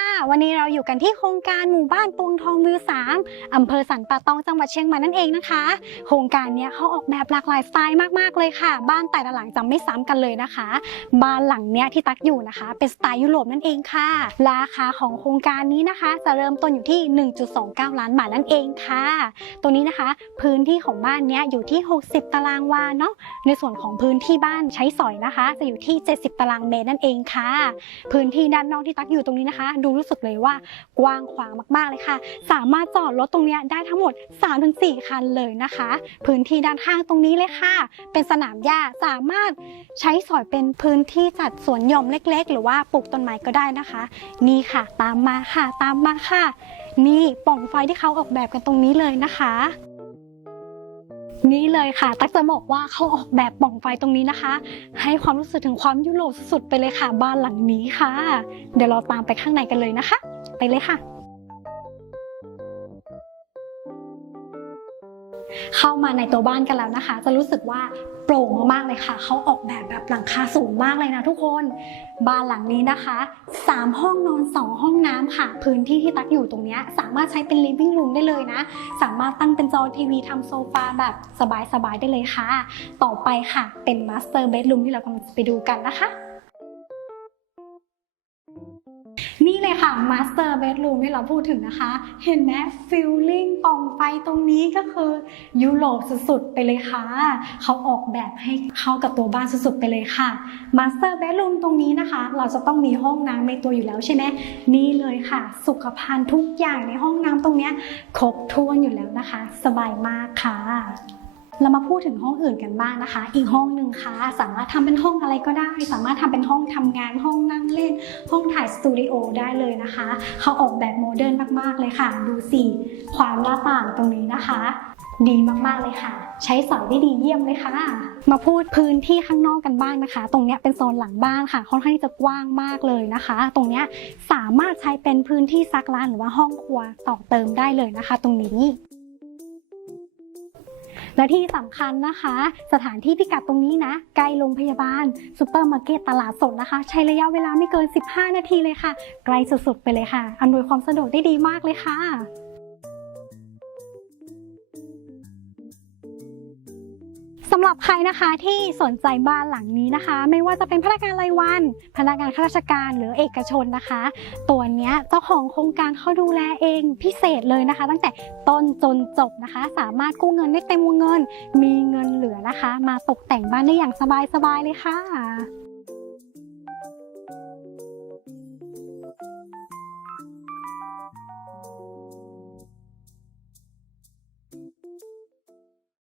วัสดีค่ะวันนี้เราอยู่กันที่โครงการหมู่บ้านตวงทองวิว3อำเภอสันป่าตองจังหวัดเชียงใหม่นั่นเองนะคะ โครงการนี้เขาออกแบบหลากหลายสไตล์มากๆเลยค่ะ บ้านแต่ละหลังจะไม่ซ้ำกันเลยนะคะ บ้านหลังเนี้ยที่ตักอยู่นะคะ เป็นสไตล์ยุโรปนั่นเองค่ะ ราคาของโครงการนี้นะคะ จะเริ่มต้นอยู่ที่ 1.29 ล้านบาทนั่นเองค่ะ ตรงนี้นะคะ พื้นที่ของบ้านเนี้ยอยู่ที่ 60 ตารางวาเนาะในส่วนของพื้นที่บ้านใช้สอยนะคะ จะอยู่ที่ 70 ตารางเมตรนั่นเองค่ะ พื้นที่ด้านนอกที่ตักอยู่ตรงนี้นะคะดูรู้สึกเลยว่ากว้างขวางมากๆเลยค่ะ สามารถจอดรถตรงเนี้ยได้ทั้งหมด 3-4 คันเลยนะคะ พื้นที่ด้านข้างตรงนี้เลยค่ะ เป็นสนามหญ้าสามารถใช้สอยเป็นพื้นที่จัดสวนหย่อมเล็ก ๆ หรือว่าปลูกต้นไม้ก็ได้นะคะ นี่ค่ะ ตามมาค่ะ ตามมาค่ะ นี่ปล่องไฟที่เขาออกแบบกันตรงนี้เลยนะคะ นี่เลยค่ะ ตั๊กจะบอกว่าเขาออกแบบปล่องไฟตรงนี้นะคะ ให้ความรู้สึกถึงความยุโรปสุดๆไปเลยค่ะ บ้านหลังนี้ค่ะ เดี๋ยวเราตามไปข้างในกันเลยนะคะ ไปเลยค่ะ เข้ามาในตัวบ้านกันแล้วนะคะ จะรู้สึกว่าโปร่งมากๆเลยค่ะ เขาออกแบบแบบหลังคาสูงมากเลยนะทุกคน บ้านหลังนี้นะคะ 3 ห้องนอน 2 ห้องน้ำค่ะ พื้นที่ที่ตักอยู่ตรงเนี้ยสามารถใช้เป็น living room ได้เลยนะ สามารถตั้งเป็นจอทีวีทำโซฟาแบบสบายๆได้เลยค่ะ ต่อไปค่ะ เป็น master bedroom ที่เรากำลังไปดูกันนะคะ นี่เลยค่ะ master bedroom ที่เราพูดถึงนะคะ เห็นไหม feeling ปล่องไฟตรงนี้ก็คือยุโรปสุดๆ ไปเลยค่ะ เขาออกแบบให้เข้ากับตัวบ้านสุดๆ ไปเลยค่ะ master bedroom ตรงนี้นะคะ เราจะต้องมีห้องน้ำในตัวอยู่แล้วใช่ไหมนี่เลยค่ะ สุขภัณฑ์ทุกอย่างในห้องน้ำตรงนี้ครบถ้วนอยู่แล้วนะคะ สบายมากค่ะ เรามาพูดถึงห้องอื่นกันบ้างนะคะ อีกห้องหนึ่งค่ะ สามารถทำเป็นห้องอะไรก็ได้ สามารถทำเป็นห้องทำงานห้องนั่งเล่น ห้องถ่ายสตูดิโอได้เลยนะคะ เขาออกแบบโมเดิร์นมากๆเลยค่ะ ดูสิความหน้าต่างตรงนี้นะคะ ดีมากๆเลยค่ะ ใช้สอยได้ดีเยี่ยมเลยค่ะมาพูดพื้นที่ข้างนอกกันบ้างนะคะ ตรงเนี้ยเป็นโซนหลังบ้านค่ะค่อนข้างที่จะกว้างมากเลยนะคะ ตรงเนี้ยสามารถใช้เป็นพื้นที่ซักล้างหรือว่าห้องครัวต่อเติมได้เลยนะคะ ตรงนี้ และที่สำคัญนะคะ สถานที่พิกัดตรงนี้นะใกล้โรงพยาบาลซูเปอร์มาร์เก็ตตลาดสดนะคะ ใช้ระยะเวลาไม่เกิน 15 นาทีเลยค่ะ ไกลสุดๆไปเลยค่ะอำนวยความสะดวกได้ดีมากเลยค่ะ สำหรับใครนะคะที่สนใจบ้านหลังนี้นะคะ ไม่ว่าจะเป็นพนักงานรายวัน พนักงานข้าราชการหรือเอกชนนะคะ ตัวเนี้ยเจ้าของโครงการเขาดูแลเองพิเศษเลยนะคะ ตั้งแต่ต้นจนจบนะคะ สามารถกู้เงินได้เต็มวงเงิน มีเงินเหลือนะคะ มาตกแต่งบ้านได้อย่างสบายๆเลยค่ะ